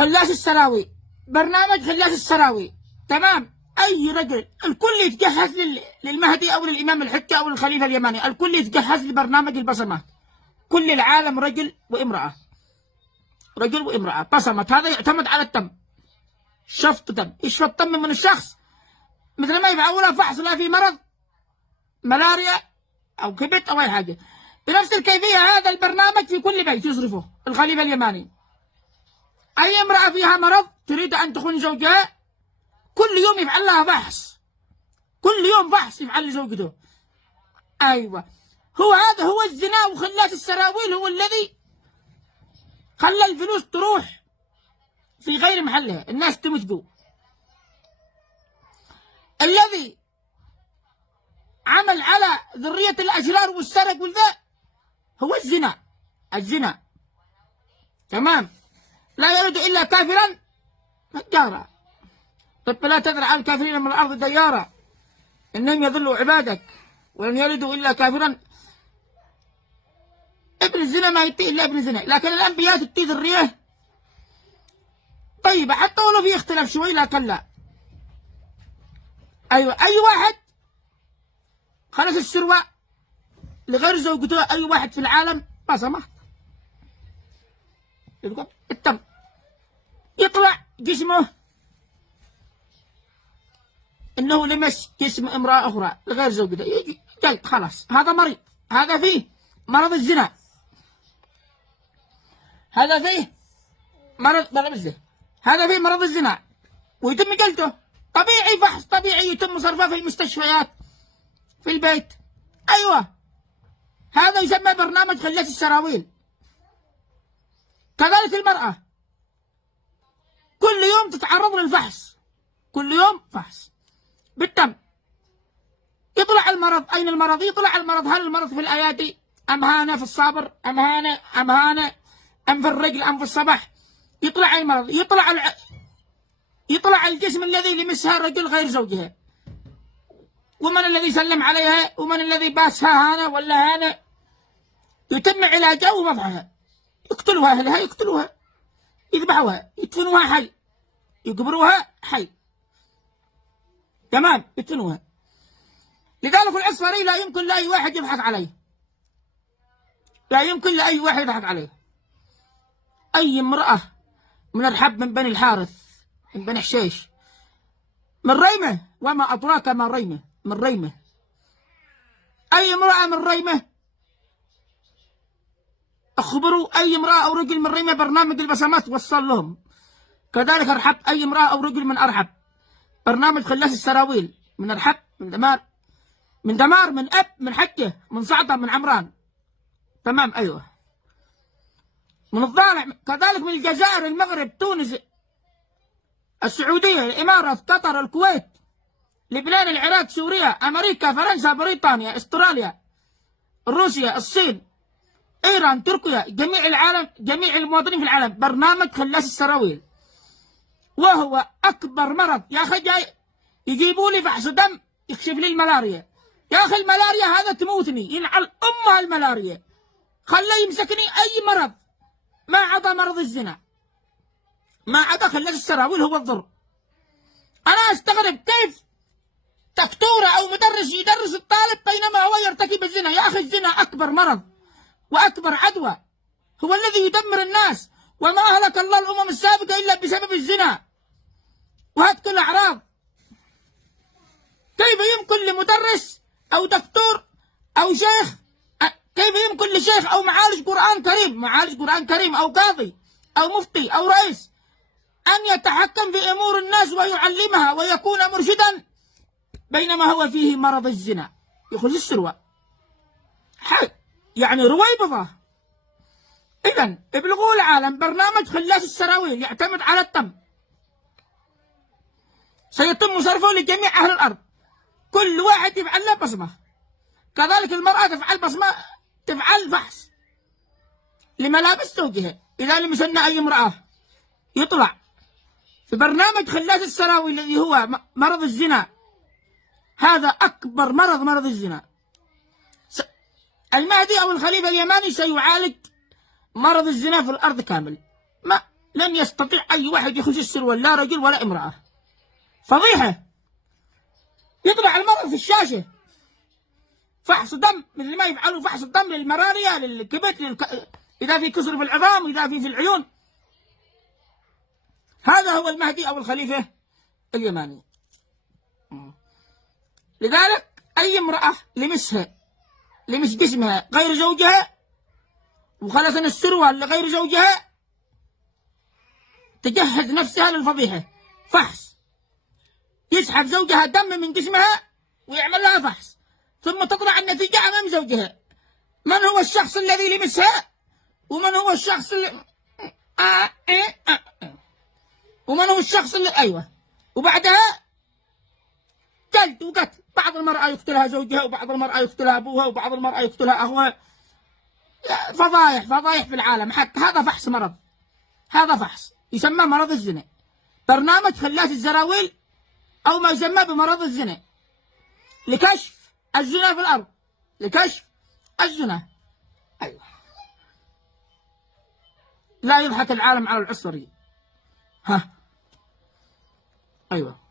خلاص السراوي، برنامج خلاص السراوي، تمام. أي رجل الكل يتجهز للمهدي أو للإمام الحجة أو للخليفة اليماني، الكل يتجهز لبرنامج البصمات. كل العالم رجل وامرأة، رجل وامرأة بصمت، هذا يعتمد على التم. شفط دم، يشفط التم من الشخص مثل ما يفعلوا له فحص لا في مرض ملاريا أو كبد أو أي حاجة. بنفس الكيفية هذا البرنامج في كل بيت يصرفه الخليفة اليماني. أي امرأة فيها مرض تريد أن تخون زوجها كل يوم يفعل لها فحص، كل يوم فحص يفعل لزوجته. أيوة، هذا هو الزنا وخلاص السراويل، هو الذي خلى الفلوس تروح في غير محلها، الناس تمجدوا. الذي عمل على ذرية الأشرار والسرق والذا هو الزنا، الزنا، تمام. لا يرد إلا كافرا فجارا، طب لا تذر على الكافرين من الأرض ديارا إنهم يضلوا عبادك ولن يلدوا إلا كافرا. ابن الزنا ما يطيع إلا ابن الزنا، لكن الأنبياء تطيع ذرية طيبة حتى ولو في اختلاف شوي، لكن لا. أيوة، أي واحد خلص الشروة لغير زوجته، أي واحد في العالم بصمة التم يطلع جسمه إنه لمس جسم امرأة أخرى لغير زوجته، يجي جلد، خلاص هذا مريض، هذا فيه مرض الزنا، هذا فيه مرض الزنا، هذا فيه مرض الزنا، ويتم جلده طبيعي، فحص طبيعي يتم صرفه في المستشفيات في البيت. أيوة، هذا يسمى برنامج خلاص السراويل. كذلك المرأة كل يوم تتعرض للفحص، كل يوم فحص بالتم، يطلع المرض. أين المرض؟ يطلع المرض، هل المرض في الأيادي أم هانة في الصابر أم هانة أم في الرجل أم في الصبح؟ يطلع المرض، يطلع الجسم الذي لمسها الرجل غير زوجها، ومن الذي سلم عليها، ومن الذي باسها هانة ولا هانة. يتم علاجها ووضعها، يقتلوها أهلها، يقتلوها، يذبحوها، يدفنوها حي، يقبروها حي، تمام، يدفنوها. لذلك العصفري لا يمكن لأي واحد يضحك عليه، لا يمكن لأي واحد يضحك عليه. أي امرأة من الرحب من بني الحارث من بني حشيش من ريمة، وما أدراك ما ريمة، من ريمة، أي امرأة من ريمة أخبروا أي امرأة أو رجل من ريمة برنامج البصمات وصل لهم. كذلك أرحب، أي امرأة أو رجل من أرحب برنامج خلاص السراويل من أرحب، من دمار، من دمار، من أب، من حجة، من صعدة، من عمران، تمام. أيوة، من الضالع، كذلك من الجزائر، المغرب، تونس، السعودية، الإمارات، قطر، الكويت، لبنان، العراق، سوريا، أمريكا، فرنسا، بريطانيا، استراليا، روسيا، الصين، إيران، تركيا، جميع العالم، جميع المواطنين في العالم برنامج خلاص السراويل. وهو أكبر مرض يا أخي. جاي يجيبوا لي فحص دم يكشف لي الملاريا، يا أخي الملاريا هذا تموتني، ينعل أمها الملاريا، خلى يمسكني أي مرض ما عدا مرض الزنا، ما عدا خلاص السراويل هو الضر. أنا أستغرب كيف دكتورة أو مدرس يدرس الطالب بينما هو يرتكب الزنا. يا أخي الزنا أكبر مرض وأكبر عدوى، هو الذي يدمر الناس، وما أهلك الله الأمم السابقة إلا بسبب الزنا وهتك الأعراض. كيف يمكن لمدرس أو دكتور أو شيخ، كيف يمكن لشيخ أو معالج قرآن كريم أو قاضي أو مفتي أو رئيس أن يتحكم في أمور الناس ويعلمها ويكون مرشدا بينما هو فيه مرض الزنا؟ يخرج السروة يعني رويبضة. إذن ابلغوا العالم برنامج خلاص السراويل يعتمد على التم، سيتم صرفه لجميع أهل الأرض، كل واحد يفعل له بصمة. كذلك المرأة تفعل بصمة، تفعل فحص لملابس زوجها، إذا لم يسن أي امرأة يطلع في برنامج خلاص السراويل الذي هو مرض الزنا. هذا أكبر مرض الزنا. المهدي أو الخليفة اليماني سيعالج مرض الزنا في الأرض كامل. لن يستطيع أي واحد يخش السروال، لا رجل ولا امرأة. فضيحة. يطلع المرأة في الشاشة فحص دم، مثل ما يفعلوا فحص الدم للمرارية، للكبد، إذا في كسر في العظام، إذا في العيون. هذا هو المهدي أو الخليفة اليماني. لذلك أي امرأة لمس جسمها غير زوجها وخلص السروال لغير زوجها تجهز نفسها للفضيحة. فحص، يسحب زوجها دم من جسمها ويعمل لها فحص، ثم تطلع النتيجة أمام زوجها من هو الشخص الذي لمسها، ومن هو الشخص اللي ومن هو الشخص اللي أيوة. وبعدها جلد وقتل. بعض المرأة يقتلها زوجها، وبعض المرأة يقتلها أبوها، وبعض المرأة يقتلها أخوها. فضايح فضايح في العالم. حتى هذا فحص مرض، هذا فحص يسمى مرض الزنا. برنامج خلات الزراويل أو ما يسمى بمرض الزنا، لكشف الزنا في الأرض، لكشف الزنا. أيوة. لا يضحك العالم على العصري. ها أيوة.